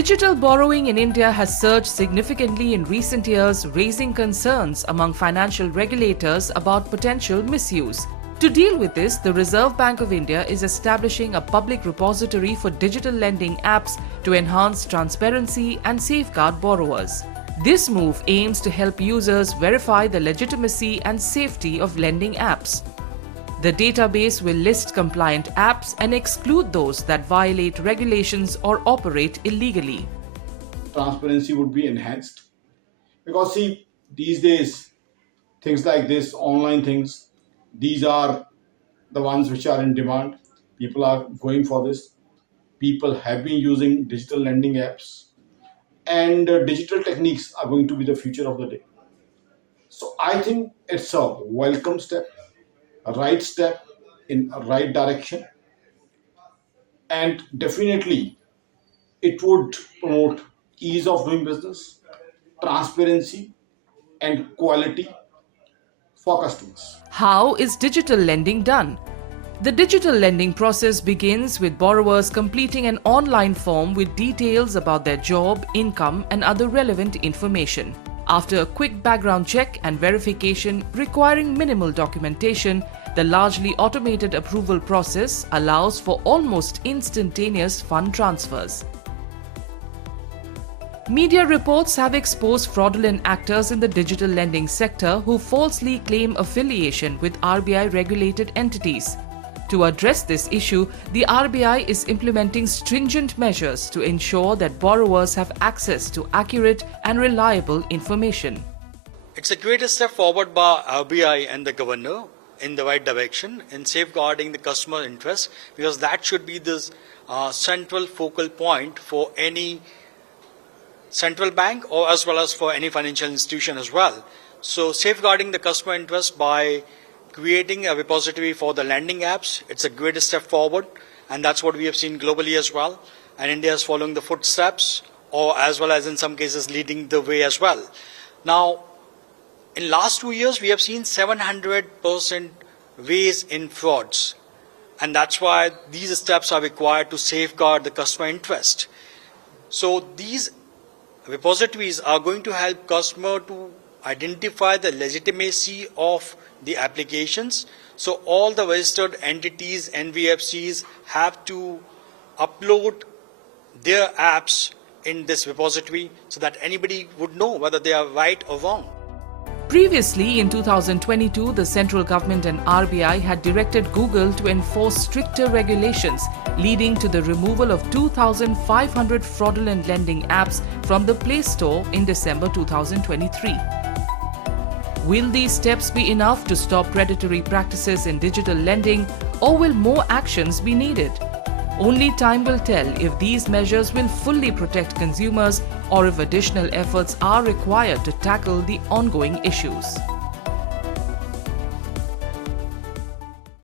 Digital borrowing in India has surged significantly in recent years, raising concerns among financial regulators about potential misuse. To deal with this, the Reserve Bank of India is establishing a public repository for digital lending apps to enhance transparency and safeguard borrowers. This move aims to help users verify the legitimacy and safety of lending apps. The database will list compliant apps and exclude those that violate regulations or operate illegally. Transparency would be enhanced because see, these days things like this, online things, these are the ones which are in demand. People are going for this. People have been using digital lending apps, and digital techniques are going to be the future of the day. So I think it's a welcome step, a right step in a right direction, and definitely it would promote ease of doing business, transparency, and quality for customers. How is digital lending done? The digital lending process begins with borrowers completing an online form with details about their job, income, and other relevant information. After a quick background check and verification requiring minimal documentation, the largely automated approval process allows for almost instantaneous fund transfers. Media reports have exposed fraudulent actors in the digital lending sector who falsely claim affiliation with RBI regulated entities. To address this issue, the RBI is implementing stringent measures to ensure that borrowers have access to accurate and reliable information. It's a great step forward by RBI and the governor in the right direction in safeguarding the customer interest, because that should be the central focal point for any central bank or as well as for any financial institution as well. So safeguarding the customer interest by creating a repository for the lending apps, it's a great step forward, and that's what we have seen globally as well. And India is following the footsteps, or as well as in some cases leading the way as well. Now, in last 2 years, we have seen 700% raise in frauds, and that's why these steps are required to safeguard the customer interest. So these repositories are going to help customer to identify the legitimacy of the applications. So all the registered entities, NBFCs, have to upload their apps in this repository so that anybody would know whether they are right or wrong. Previously, in 2022, the central government and RBI had directed Google to enforce stricter regulations, leading to the removal of 2,500 fraudulent lending apps from the Play Store in December 2023. Will these steps be enough to stop predatory practices in digital lending, or will more actions be needed? Only time will tell if these measures will fully protect consumers or if additional efforts are required to tackle the ongoing issues.